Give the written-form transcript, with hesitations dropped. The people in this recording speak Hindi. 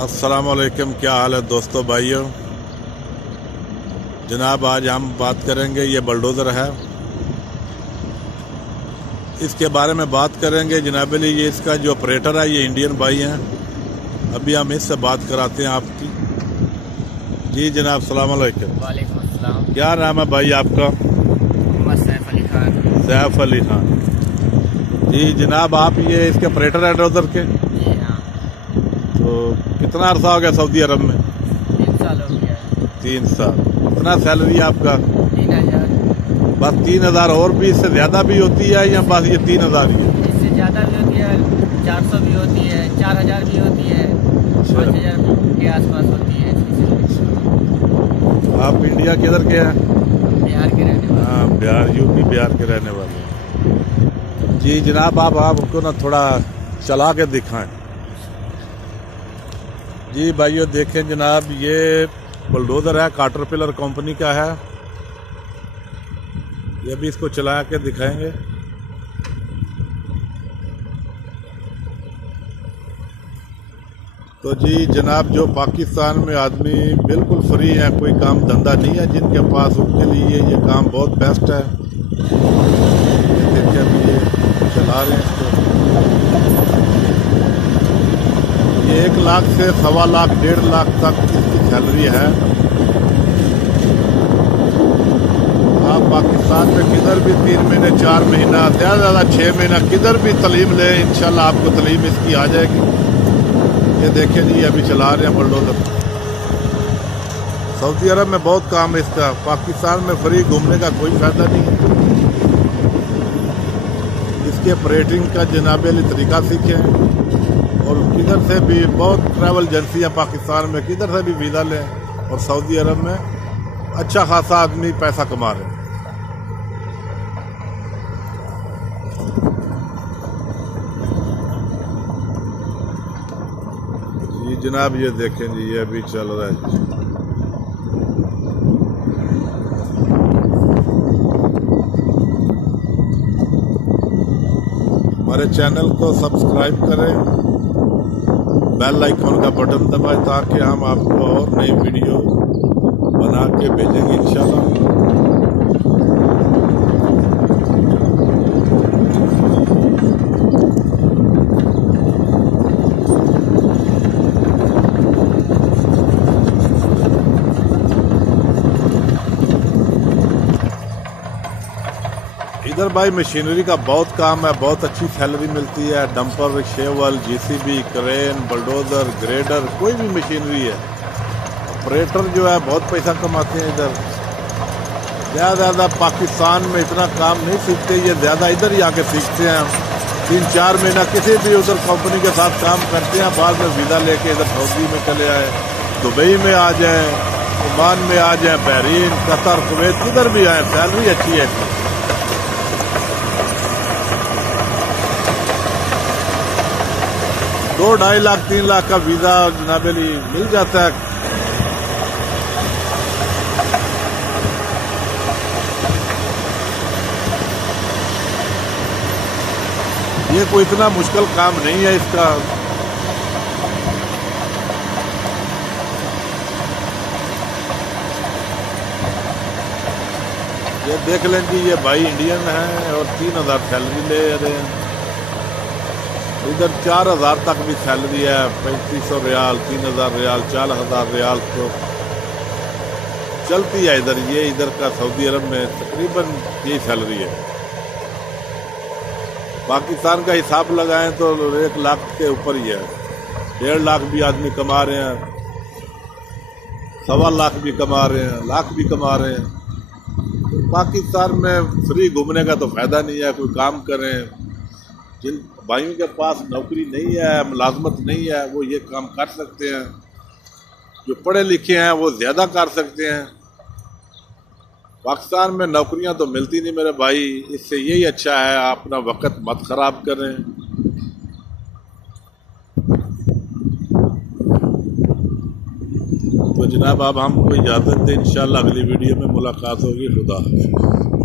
अस्सलामुअलैकुम, क्या हाल है दोस्तों भाइयों। जनाब आज हम बात करेंगे, ये बुलडोज़र है, इसके बारे में बात करेंगे। जनाब अली, ये इसका जो ऑपरेटर है ये इंडियन भाई हैं। अभी हम इससे बात कराते हैं आपकी। जी जनाब, अस्सलाम वालेकुम। वालेकुम अस्सलाम। क्या नाम है भाई आपका? मोहम्मद सैफ अली खान। सैफ अली खान। जी जनाब, आप ये इसके ऑपरेटर हैं बुलडोज़र के? जी हाँ। तो कितना अर्सा हो गया सऊदी अरब में? 3 साल हो गया है। 3 साल। कितना सैलरी है आपका? 3000। बस 3000? और भी इससे ज़्यादा भी होती है या बस ये 3000 ही है? इससे ज़्यादा भी होती है, 400 भी होती है, 4000 भी होती है, 5000 के आसपास होती है। आप इंडिया किधर के हैं? बिहार के रहने वाले। हाँ, बिहार, यूपी बिहार के रहने वाले हैं। जी जनाब, आप आपको ना थोड़ा चला के दिखाएं। जी भाइयों देखें जनाब, ये बुलडोज़र है, कैटरपिलर कंपनी का है। ये भी इसको चला के दिखाएंगे। तो जी जनाब, जो पाकिस्तान में आदमी बिल्कुल फ्री है, कोई काम धंधा नहीं है जिनके पास, उनके लिए ये काम बहुत बेस्ट है। देखिए अभी ये चला रहे हैं इसको। ये 1 लाख से 1.25 लाख 1.5 लाख तक इसकी सैलरी है। आप पाकिस्तान में किधर भी 3 महीने 4 महीना, ज़्यादा से ज़्यादा 6 महीना किधर भी तालीम लें, इंशाल्लाह आपको तालीम इसकी आ जाएगी। ये देखें जी, अभी चला रहे हैं बुलडोज़र। सऊदी अरब में बहुत काम है इसका। पाकिस्तान में फ्री घूमने का कोई फ़ायदा नहीं है। इसके ऑपरेटिंग का जनाब अली तरीका सीखें, और किधर से भी बहुत ट्रैवल एजेंसियाँ पाकिस्तान में किधर से भी वीज़ा लें, और सऊदी अरब में अच्छा खासा आदमी पैसा कमा रहे हैं। जी जनाब, ये देखें जी, ये अभी चल रहा है जी। हमारे चैनल को सब्सक्राइब करें, बेल आइकॉन का बटन दबाएं, ताकि हम आपको और नई वीडियो बना के भेजेंगे इंशाल्लाह। इधर भाई मशीनरी का बहुत काम है, बहुत अच्छी सैलरी मिलती है। Dumper, shovel, JCB, crane, bulldozer, grader, कोई भी मशीनरी है। ऑपरेटर जो है बहुत पैसा कमाते हैं इधर। ज़्यादा पाकिस्तान में इतना काम नहीं सीखते, ये ज़्यादा इधर ही आके सीखते हैं। 3-4 महीना किसी भी उधर कंपनी के साथ काम करते हैं, बाद में वीज़ा लेके इधर सऊदी में चले आए, दुबई में आ जाएँ, ओमान में आ जाएँ, बहरीन, कतर, कुवैत, किधर भी आए, सैलरी अच्छी है। 2-2.5 लाख 3 लाख का वीज़ा जनाब अली मिल जाता है। ये कोई इतना मुश्किल काम नहीं है इसका। ये देख लें जी, ये भाई इंडियन है और 3000 सैलरी ले रहे हैं। इधर 4000 तक भी सैलरी है, 3500 रियाल, 3000 रियाल, 4000 रियाल तो चलती है इधर। ये इधर का सऊदी अरब में तकरीबन यही सैलरी है। पाकिस्तान का हिसाब लगाएं तो 1 लाख के ऊपर ही है। 1.5 लाख भी आदमी कमा रहे हैं, 1.25 लाख भी कमा रहे हैं, लाख भी कमा रहे हैं। तो पाकिस्तान में फ्री घूमने का तो फ़ायदा नहीं है। कोई काम करें, जिन भाइयों के पास नौकरी नहीं है, मुलाजमत नहीं है, वो ये काम कर सकते हैं। जो पढ़े लिखे हैं वो ज़्यादा कर सकते हैं। पाकिस्तान में नौकरियां तो मिलती नहीं मेरे भाई। इससे यही अच्छा है, आप अपना वक्त मत ख़राब करें। तो जनाब, अब हमको इजाज़त दें, इंशाल्लाह अगली वीडियो में मुलाकात होगी। खुदा हाफ़िज़।